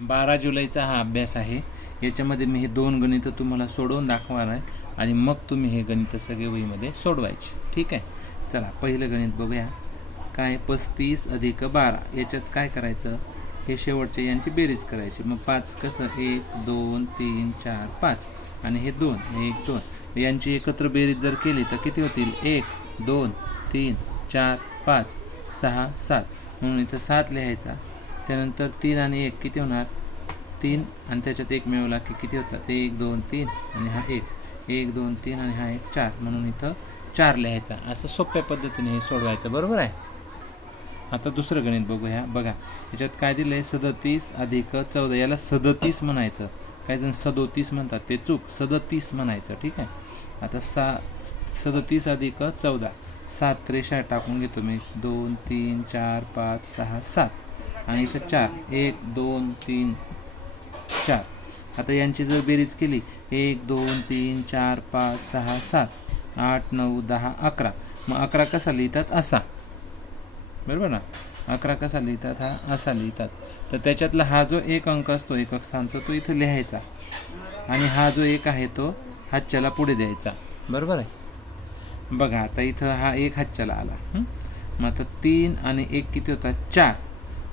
12 जुलैचा हा अभ्यास आहे. याच्यामध्ये मी हे 2 गणितं तुम्हाला सोडवून दाखवणार आहे आणि मग तुम्ही हे गणितं सगळे वहीमध्ये सोडवायचे. ठीक आहे. चला पहिलं गणित बघूया. काय 35 अधिक 12 याच्यात काय करायचं, हे शेवटचे यांची बेरीज करायची. मग 5 कसं 1 2 3 4 5 आणि हे 2 1 2 यांची एकत्र बेरीज जर केली तर किती होतील 1 2 3 4 5 6 7 म्हणून इथं 7 लिहायचा. त्यानंतर 3 आणि 1 किती होणार 3 आणि त्याच्यात 1 मिळवला की किती होतात 1 2 3 आणि हा 1 1 2 3 आणि हा 1 4 म्हणून इथं 4 लिहायचा. असं सोप्या पद्धतीने हे सोडवायचं. बरोबर आहे. आता दुसरं गणित बघूया. बघा याच्यात काय दिलं आहे 37 अधिक 14 याला 37 म्हणायचं. काही जण 37 म्हणतात ते चूक, 37 म्हणायचं. ठीक आहे. आता 37 अधिक 14 7 रेषा टाकून घेतो मी 2 3 4 5 6 7 आणि इथं 4 1 2 3 4. आता यांची जर बेरीज केली 1 2 3 4 5 6 7 8 9 10 11. मग 11 कसा लिहितात असा. बरोबर ना. 11 कसा लिहितात हा असा लिहितात. तर त्याच्यातला हा जो एक अंक असतो एकक स्थानचा तो इथं लिहायचा आणि हा जो एक आहे तो हातच्याला पुढे द्यायचा. बरोबर आहे. बघा आता इथं हा एक हातच्याला आला. मग आता 3 आणि 1 किती होतात 4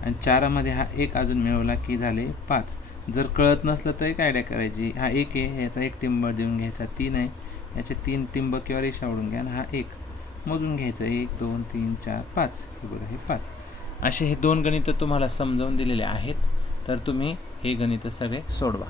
आणि 4मध्ये हा एक अजून मिळवला की झाले 5. जर कळत नसलं तर एक आयडिया करायची. हा 1 आहे याचा एक टिंब देऊन घ्यायचा. 3 आहे याचे 3 टिंब किंवा रेषा ओढून घ्या आणि हा 1 मोजून घ्यायचं 1 2 3 4 5. हे बघा हे 5. असे हे 2 गणितं तुम्हाला समजावून दिलेले आहेत. तर तुम्ही हे गणितं सगळे सोडवा.